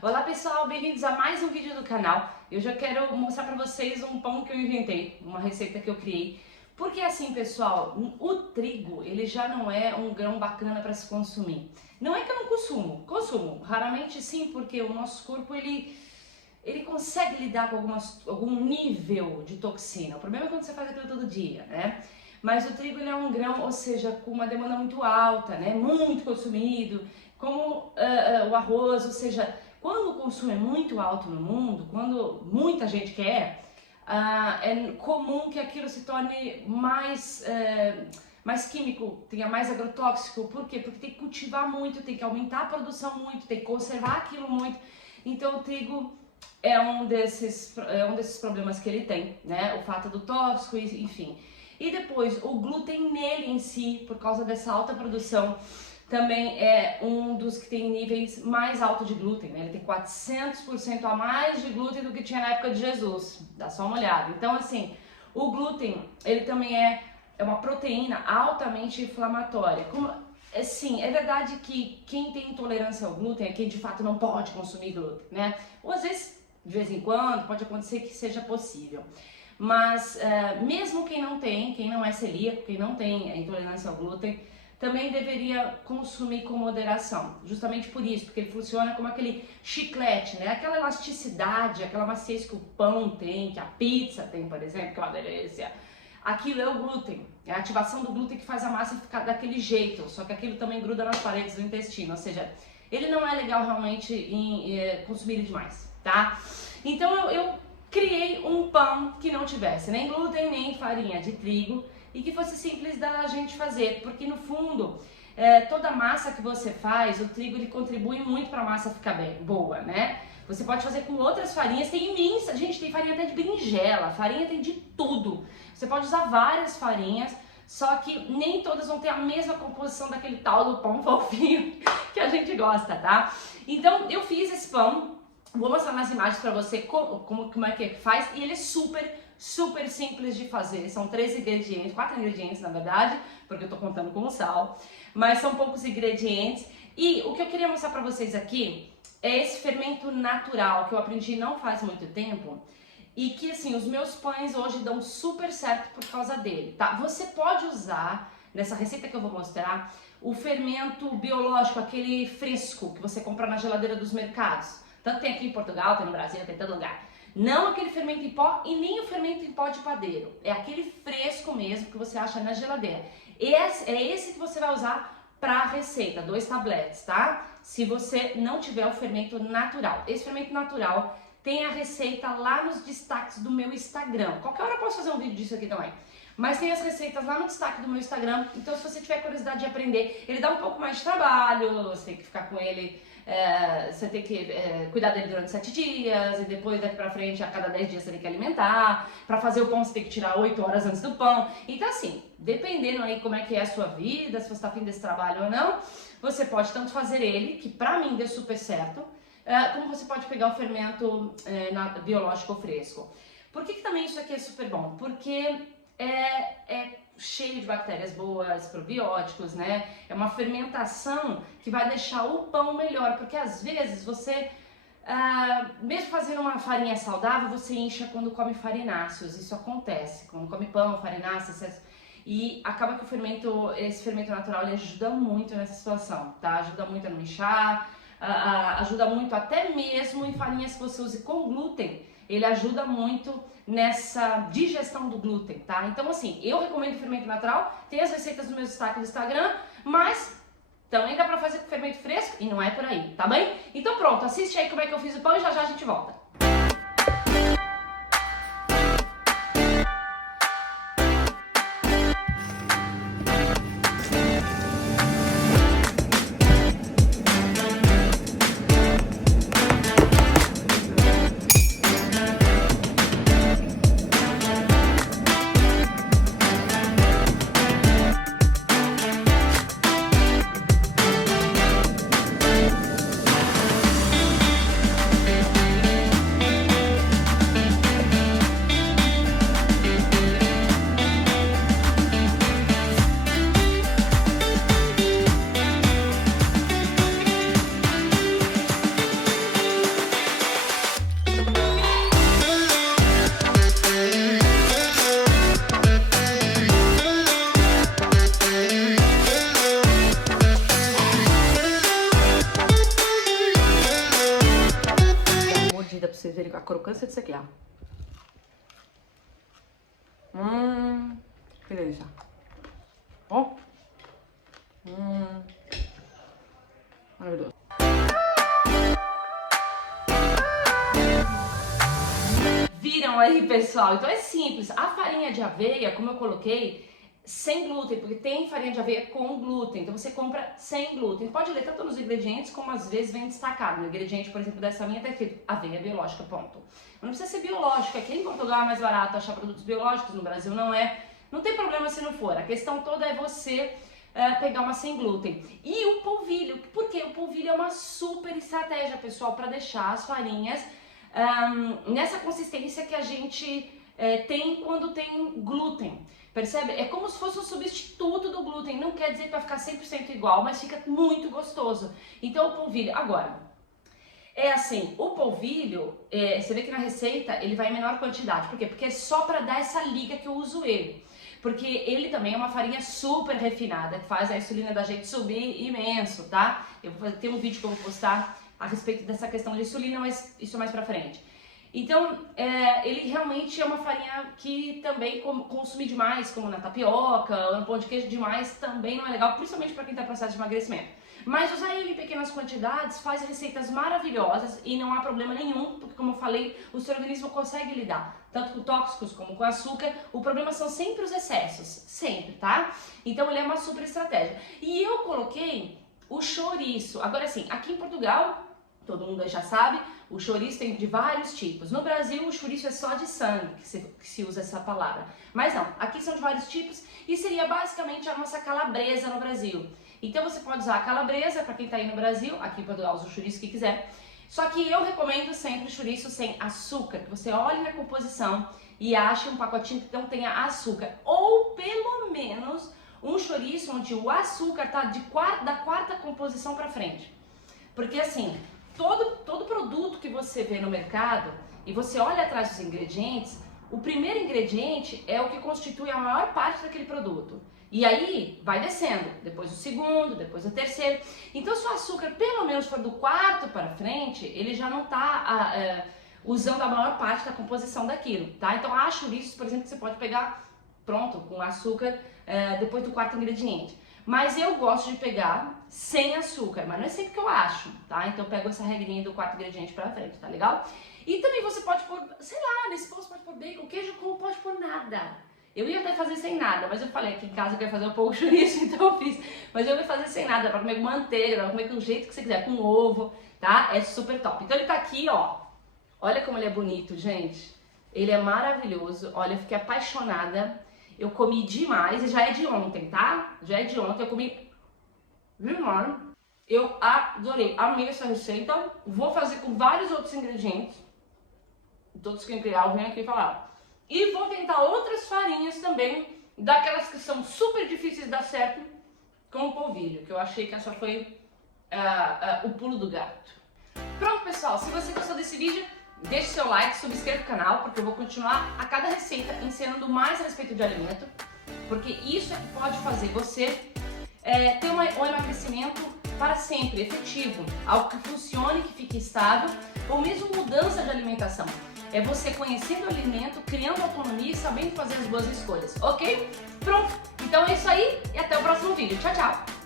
Olá pessoal, bem-vindos a mais um vídeo do canal. Eu já quero mostrar pra vocês um pão que eu inventei, uma receita que eu criei. Porque assim pessoal, o trigo ele já não é um grão bacana para se consumir. Não é que eu não consumo, raramente sim, porque o nosso corpo ele consegue lidar com algum nível de toxina. O problema é quando você faz aquilo todo dia, né? Mas o trigo ele é um grão, ou seja, com uma demanda muito alta, né? Muito consumido, como o arroz, ou seja, quando o consumo é muito alto no mundo, quando muita gente quer, é comum que aquilo se torne mais químico, tenha mais agrotóxico. Por quê? Porque tem que cultivar muito, tem que aumentar a produção muito, tem que conservar aquilo muito. Então o trigo é um desses problemas que ele tem, né? O fato do tóxico, enfim. E depois, o glúten nele em si, por causa dessa alta produção, também é um dos que tem níveis mais altos de glúten, né? Ele tem 400% a mais de glúten do que tinha na época de Jesus. Dá só uma olhada. Então, assim, o glúten, ele também é uma proteína altamente inflamatória. Sim, é verdade que quem tem intolerância ao glúten é quem de fato não pode consumir glúten, né? Ou às vezes, de vez em quando, pode acontecer que seja possível. Mas mesmo quem não é celíaco, quem não tem intolerância ao glúten, também deveria consumir com moderação, justamente por isso, porque ele funciona como aquele chiclete, né? Aquela elasticidade, aquela maciez que o pão tem, que a pizza tem, por exemplo, que é uma delícia. Aquilo é o glúten, é a ativação do glúten que faz a massa ficar daquele jeito, só que aquilo também gruda nas paredes do intestino, ou seja, ele não é legal realmente em consumir demais, tá? Então eu criei um pão que não tivesse nem glúten, nem farinha de trigo e que fosse simples da gente fazer, porque no fundo, toda massa que você faz, o trigo ele contribui muito para a massa ficar boa, né? Você pode fazer com outras farinhas, tem imensa, gente, tem farinha até de berinjela, farinha tem de tudo. Você pode usar várias farinhas, só que nem todas vão ter a mesma composição daquele tal do pão fofinho que a gente gosta, tá? Então eu fiz esse pão, vou mostrar nas imagens pra você como é que faz, e ele é super simples de fazer. São 4 ingredientes na verdade, porque eu tô contando com o sal, mas são poucos ingredientes. E o que eu queria mostrar pra vocês aqui é esse fermento natural que eu aprendi não faz muito tempo e que assim, os meus pães hoje dão super certo por causa dele, tá? Você pode usar, nessa receita que eu vou mostrar, o fermento biológico, aquele fresco que você compra na geladeira dos mercados. Tanto tem aqui em Portugal, tem no Brasil, tem em todo lugar. Não aquele fermento em pó e nem o fermento em pó de padeiro. É aquele fresco mesmo que você acha na geladeira. É esse que você vai usar para a receita, 2 tabletes, tá? Se você não tiver o fermento natural. Esse fermento natural tem a receita lá nos destaques do meu Instagram. Qualquer hora eu posso fazer um vídeo disso aqui também. Mas tem as receitas lá no destaque do meu Instagram, então se você tiver curiosidade de aprender, ele dá um pouco mais de trabalho, você tem que ficar com ele, você tem que cuidar dele durante 7 dias, e depois daqui pra frente, a cada 10 dias você tem que alimentar. Pra fazer o pão você tem que tirar 8 horas antes do pão. Então assim, dependendo aí como é que é a sua vida, se você tá afim desse trabalho ou não, você pode tanto fazer ele, que pra mim deu super certo, como você pode pegar o fermento biológico fresco. Por que também isso aqui é super bom? Porque é cheio de bactérias boas, probióticos, né? É uma fermentação que vai deixar o pão melhor, porque às vezes você, mesmo fazendo uma farinha saudável, você incha quando come farináceos. Isso acontece, quando come pão, farináceos, e acaba que esse fermento natural, ele ajuda muito nessa situação, tá? Ajuda muito a não inchar, ajuda muito até mesmo em farinhas que você use com glúten. Ele ajuda muito nessa digestão do glúten, tá? Então assim, eu recomendo o fermento natural, tem as receitas no meu destaque do Instagram, mas também dá pra fazer com fermento fresco e não é por aí, tá bem? Então pronto, assiste aí como é que eu fiz o pão e já a gente volta. mordida pra vocês verem a crocância disso aqui, ó. Que delícia. Ó. Maravilhoso. Viram aí, pessoal? Então é simples. A farinha de aveia, como eu coloquei, sem glúten, porque tem farinha de aveia com glúten. Então você compra sem glúten. Pode ler tanto nos ingredientes como às vezes vem destacado. No ingrediente, por exemplo, dessa minha tá escrito aveia biológica, ponto. Não precisa ser biológica. Aqui em Portugal é mais barato achar produtos biológicos, no Brasil não é. Não tem problema se não for. A questão toda é você pegar uma sem glúten. E o polvilho. Por quê? O polvilho é uma super estratégia, pessoal, para deixar as farinhas nessa consistência que a gente tem quando tem glúten. Percebe? É como se fosse um substituto do glúten. Não quer dizer que vai ficar 100% igual, mas fica muito gostoso. Então o polvilho, agora, é assim, o polvilho, você vê que na receita ele vai em menor quantidade. Por quê? Porque é só para dar essa liga que eu uso ele. Porque ele também é uma farinha super refinada, que faz a insulina da gente subir imenso, tá? Eu vou ter um vídeo que eu vou postar a respeito dessa questão de insulina, mas isso mais pra frente. Então, ele realmente é uma farinha que também consumir demais, como na tapioca, ou no pão de queijo demais, também não é legal, principalmente para quem está em processo de emagrecimento. Mas usar ele em pequenas quantidades faz receitas maravilhosas e não há problema nenhum, porque como eu falei, o seu organismo consegue lidar, tanto com tóxicos como com açúcar. O problema são sempre os excessos, sempre, tá? Então ele é uma super estratégia. E eu coloquei o chouriço. Agora sim, aqui em Portugal, todo mundo aí já sabe, o chouriço tem de vários tipos. No Brasil, o chouriço é só de sangue, que se usa essa palavra. Mas não, aqui são de vários tipos e seria basicamente a nossa calabresa no Brasil. Então você pode usar a calabresa, para quem está aí no Brasil, aqui em Portugal usa o chouriço que quiser. Só que eu recomendo sempre o chouriço sem açúcar, que você olhe na composição e ache um pacotinho que não tenha açúcar. Ou pelo menos um chouriço onde o açúcar está da quarta composição para frente. Porque assim, todo produto que você vê no mercado e você olha atrás dos ingredientes, o primeiro ingrediente é o que constitui a maior parte daquele produto. E aí vai descendo, depois o segundo, depois o terceiro. Então se o açúcar pelo menos for do quarto para frente, ele já não está usando a maior parte da composição daquilo, tá? Então há chouriços, por exemplo, que você pode pegar pronto, com açúcar, depois do quarto ingrediente. Mas eu gosto de pegar sem açúcar, mas não é sempre que eu acho, tá? Então eu pego essa regrinha do quarto ingrediente pra frente, tá legal? E também você pode pôr, sei lá, nesse pão você pode pôr bacon, queijo, como pode pôr nada. Eu ia até fazer sem nada, mas eu falei aqui em casa que eu ia fazer um pouco de chouriço, então eu fiz. Mas eu ia fazer sem nada, pra comer com manteiga, pra comer do jeito que você quiser, com ovo, tá? É super top. Então ele tá aqui, ó. Olha como ele é bonito, gente. Ele é maravilhoso. Olha, eu fiquei apaixonada. Eu comi demais, e já é de ontem, tá? Já é de ontem, eu comi demais. Eu adorei, amei essa receita. Vou fazer com vários outros ingredientes. Todos que eu criar, eu venho aqui falar. E vou tentar outras farinhas também, daquelas que são super difíceis de dar certo, com o polvilho, que eu achei que essa foi o pulo do gato. Pronto, pessoal, se você gostou desse vídeo, deixe seu like, subscreva o canal, porque eu vou continuar a cada receita ensinando mais a respeito de alimento, porque isso é que pode fazer você ter um emagrecimento para sempre, efetivo, algo que funcione, que fique estável, ou mesmo mudança de alimentação. É você conhecendo o alimento, criando autonomia e sabendo fazer as boas escolhas, ok? Pronto, então é isso aí e até o próximo vídeo. Tchau, tchau!